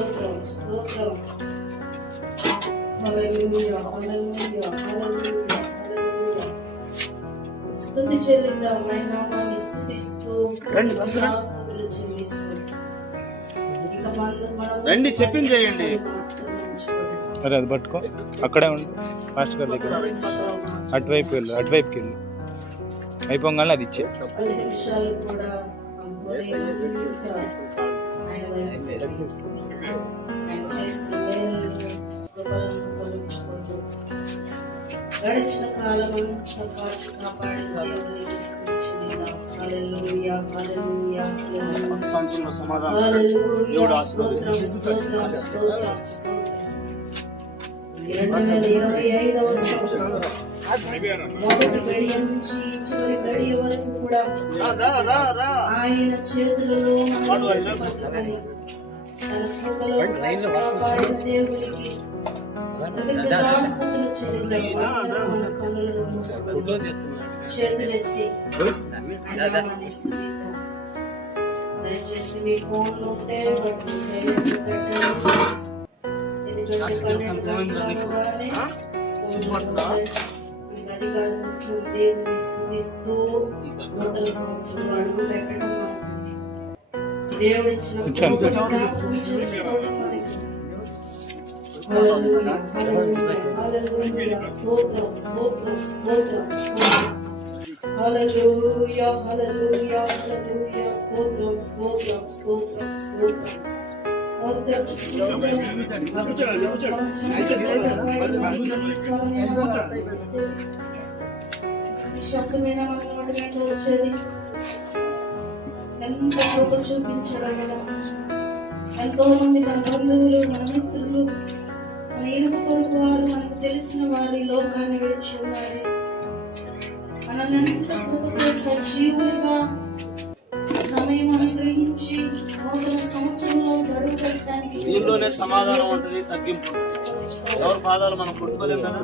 స్తోత్రం స్తోత్రం. హల్లెలూయా హల్లెలూయా హల్లెలూయా హల్లెలూయా. స్తుతి చెల్లిద్దాం, ఆయన నామాన్ని స్తుతిస్తూ స్తుతులు చెల్లిస్తూ. రండి చెప్పింది చేయండి. అరే అది పట్టుకో, అక్కడే ఉండు ఫాస్ట్ గారి దగ్గర. అటువైపుకి వెళ్ళు. అయిపోగానే అది ఇచ్చే. 10 నిమిషాలు కూడా గడిచిన కాలం అంతా కాచి కాపాడి దేవునికి స్తుతించుదాం. హల్లెలూయా హల్లెలూయా సంవత్సరంలో సమాధానం హల్లెలూయా. స్తోత్రం స్తోత్రం స్తోత్రం స్తోత్రం. 2025వ సంవత్సరం మొదటి గడియ నుంచి చివరి గడియ వరకు కూడా ఆయన చేతులలో తన కృపలో కాపాడిన దేవునికి కృతజ్ఞతాస్తుతులు చెల్లిద్దాం. మన కన్నులను మూసుకొని చేతులెత్తి ఆయన నామాన్ని స్తుతిద్దాం. దయచేసి మీ ఫోన్ ఉంటే వాటిని సైలెంట్ పెట్టండి. ఎందుకంటే 12 గంటలనగానే ముఖ్యం దేవుని స్తుతిస్తూ నూతన సంవత్సరం అడుగు పెట్టడం, దేవుడిచ్చిన జ్ఞాపకం చేసుకోవడం మనకి. హల్లెలూయా హల్లెలూయా హల్లెలూయా. స్తోత్రం స్తోత్రం స్తోత్రం స్తోత్రం. హల్లెలూయా హల్లెలూయా హల్లెలూయా. స్తోత్రం స్తోత్రం స్తోత్రం స్తోత్రం. ఈ శబ్దమైన మన నోటి వెంట వచ్చేది ఎంత కృప చూపించడం కదా. ఎంతో మంది మన బంధువులు, మన మిత్రులు, మన ఇరుగు పొరుగు వారు, మనకు తెలిసిన వారి లోకాన్ని విడిచి ఉన్నారు. మనల్ని ఎంత కృపతో సజీవులుగా సమయం అనుగ్రహించి నూతన సంవత్సరంలో గడువు పెట్టడానికి దీనిలోనే సమాధానం ఉంటుంది, తగ్గింపు. ఎవరి బాధలు మనం కొట్టుకోలేం కదా.